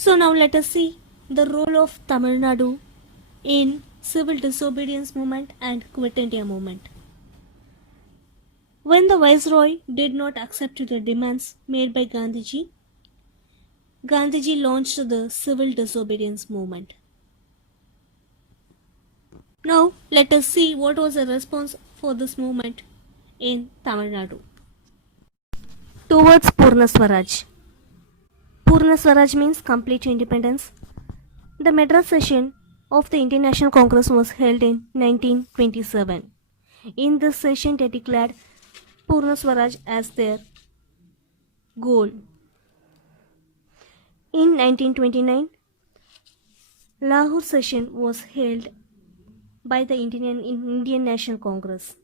So now let us see the role of Tamilnadu in civil disobedience movement and Quit India movement. When the Viceroy did not accept the demands made by Gandhiji, Gandhiji launched the civil disobedience movement. Now let us see what was the response for this movement in Tamil Nadu. Towards Purna Swaraj. Purna Swaraj means complete independence. The Madras session of the Indian National Congress was held in 1927. In this session, they declared Purna Swaraj as their goal. In 1929, Lahore session was held by the Indian National Congress.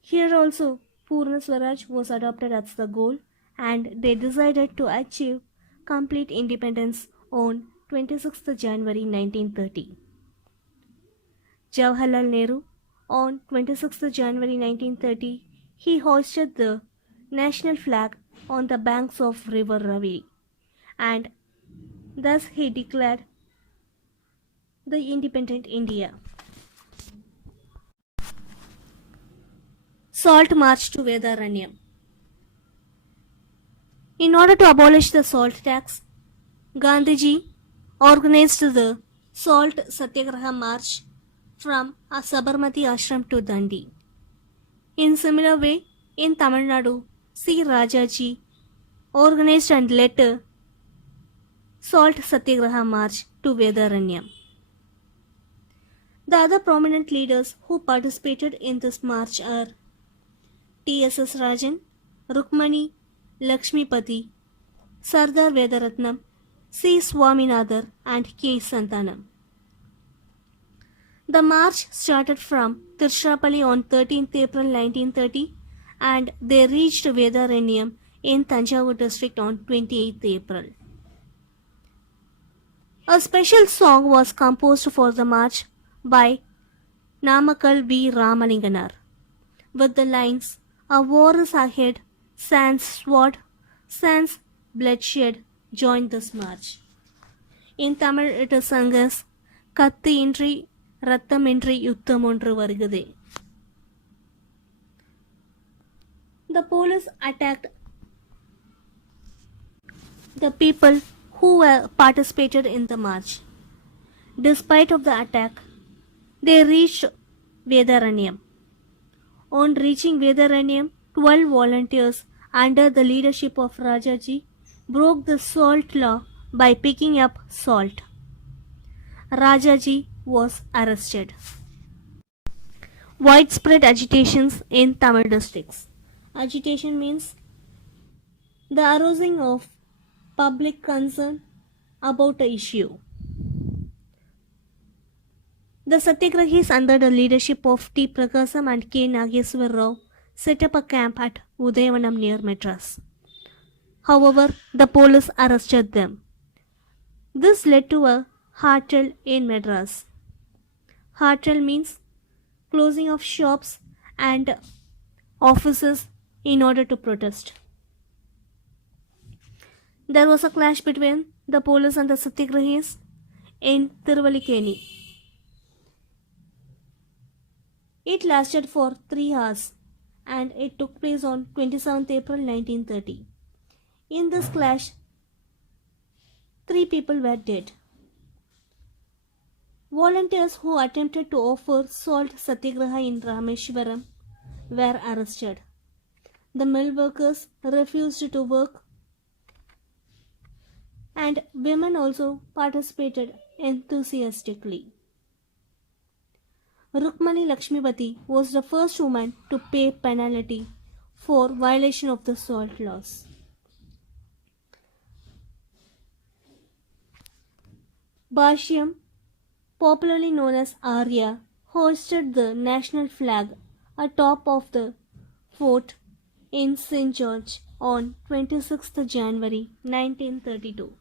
Here also, Purna Swaraj was adopted as the goal, and they decided to achieve complete independence on 26th January 1930. Jawaharlal Nehru, on 26th January 1930, he hoisted the national flag on the banks of River Ravi, and thus he declared the independent India. Salt March to Vedaranyam. In order to abolish the salt tax, Gandhiji organized the Salt Satyagraha March from a Sabarmati ashram to Dandi. In similar way, in Tamil Nadu, C. Rajaji organized and led a Salt Satyagraha March to Vedaranyam. The other prominent leaders who participated in this march are T.S.S. Rajan, Rukmani Lakshmipati, Sardar Vedaratnam, C. Swaminathan and K. Santanam. The march started from Tirupalli on 13th April 1930 and they reached Vedaranyam in Tanjavur district on 28th April. A special song was composed for the march by Namakkal V. Ramalinganar with the lines, "A war is ahead, sans sword, sans bloodshed, join this march." In Tamil it is sung as "Kathi intri Rathamintri Yutham Ondru Varugade." The police attacked the people who participated in the march. Despite of the attack, they reached Vedaranyam. On reaching Vedaranyam, 12 volunteers under the leadership of Rajaji broke the salt law by picking up salt. Rajaji was arrested. Widespread agitations in Tamil districts. Agitation means the arousing of public concern about an issue. The Satyagrahis under the leadership of T. Prakasam and K. Nageswar Rao set up a camp at Udayavanam near Madras. However, the police arrested them. This led to a hartal in Madras. Hartal means closing of shops and offices in order to protest. There was a clash between the police and the Satyagrahis in Tiruvallikeni. It lasted for 3 hours and it took place on 27th April 1930. In this clash, 3 people were dead. Volunteers who attempted to offer salt satyagraha in Rameshwaram were arrested. The mill workers refused to work and women also participated enthusiastically. Rukmani Lakshmipati was the first woman to pay penalty for violation of the salt laws. Bhashyam, popularly known as Arya, hoisted the national flag atop of the fort in St. George on 26th January 1932.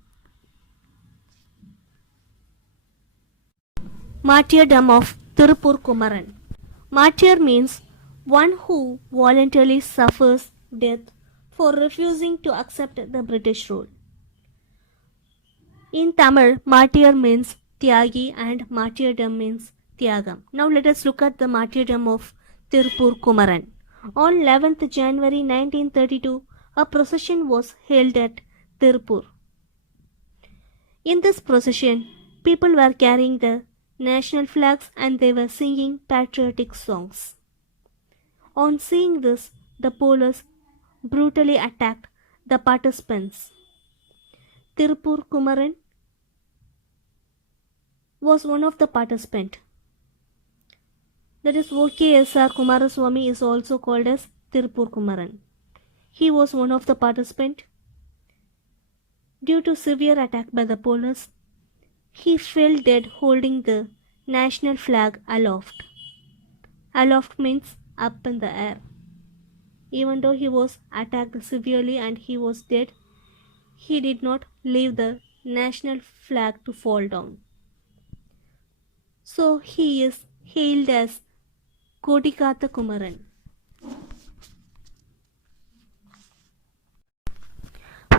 Martyrdom of Tirupur Kumaran. Martyr means one who voluntarily suffers death for refusing to accept the British rule. In Tamil, martyr means Tyagi and martyrdom means Tyagam. Now let us look at the martyrdom of Tirupur Kumaran. On 11th January 1932, a procession was held at Tirupur. In this procession, people were carrying the national flags and they were singing patriotic songs. On seeing this, the police brutally attacked the participants. Tirupur Kumaran was one of the participants. That is, OKSR Kumaraswamy is also called as Tirupur Kumaran. He was one of the participants. Due to severe attack by the police, he fell dead holding the national flag aloft. Aloft means up in the air. Even though he was attacked severely and he was dead, he did not leave the national flag to fall down. So he is hailed as Kodikatha Kumaran.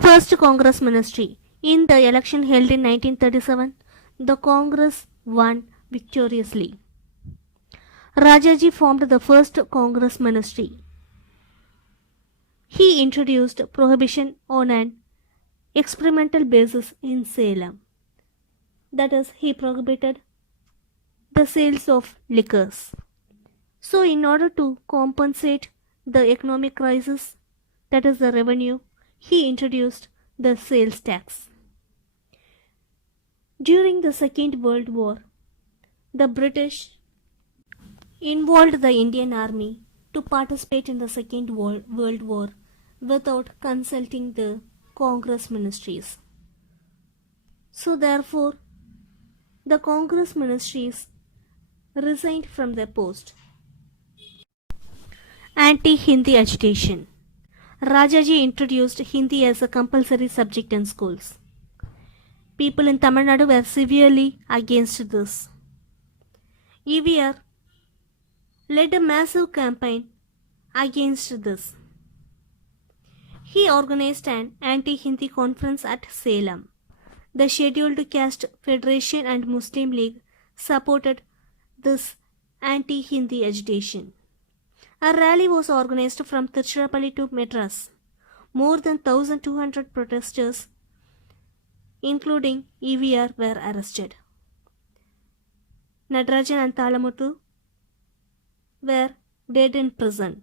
First Congress Ministry. In the election held in 1937, the Congress won victoriously. Rajaji formed the first Congress Ministry. He introduced prohibition on an experimental basis in Salem. That is, he prohibited the sales of liquors. So, in order to compensate the economic crisis, that is the revenue, he introduced the sales tax. During the Second World War, the British involved the Indian Army to participate in the Second World War without consulting the Congress ministries. So therefore, the Congress ministries resigned from their post. Anti-Hindi agitation. Rajaji introduced Hindi as a compulsory subject in schools. People in Tamilnadu were severely against this. EVR led a massive campaign against this. He organized an anti-Hindi conference at Salem. The Scheduled Caste Federation and Muslim League supported this anti-Hindi agitation. A rally was organized from Tiruchirappalli to Madras. More than 1,200 protesters, including EVR, were arrested. Natarajan and Thalamuthu were dead in prison.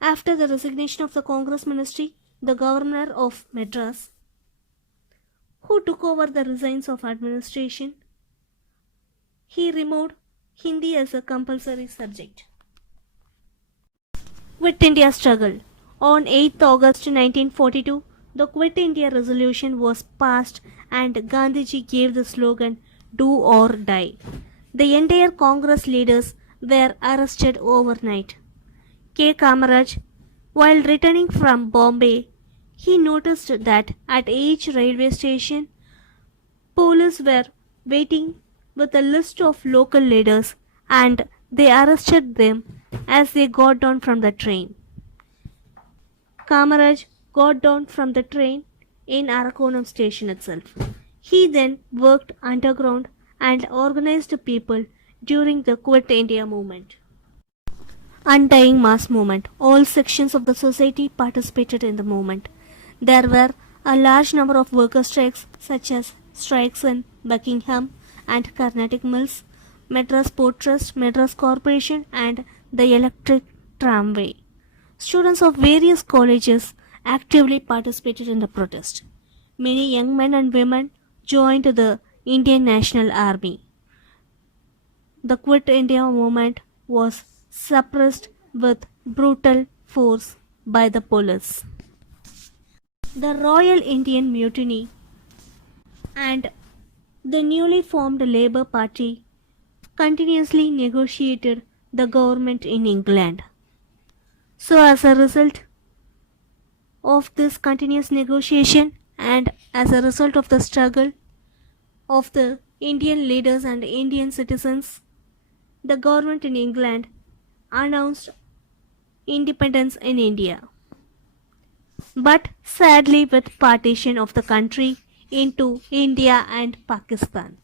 After the resignation of the Congress ministry, the governor of Madras, who took over the reins of administration, he removed Hindi as a compulsory subject. Quit India struggle. On 8th August 1942, the Quit India resolution was passed and Gandhiji gave the slogan, "Do or die." The entire Congress leaders were arrested overnight. K. Kamaraj, while returning from Bombay, he noticed that at each railway station, police were waiting with a list of local leaders and they arrested them as they got down from the train. Kamaraj got down from the train in Arakonam station itself. He then worked underground and organized people during the Quit India movement. Undying mass movement. All sections of the society participated in the movement. There were a large number of worker strikes, such as strikes in Buckingham and Carnatic Mills, Madras Port Trust, Madras Corporation, and the electric tramway. Students of various colleges actively participated in the protest. Many young men and women joined the Indian National Army. The Quit India movement was suppressed with brutal force by the police. The Royal Indian Mutiny and the newly formed Labour Party continuously negotiated the government in England. So as a result of this continuous negotiation and as a result of the struggle of the Indian leaders and Indian citizens, the government in England announced independence in India. but sadly with partition of the country into India and Pakistan.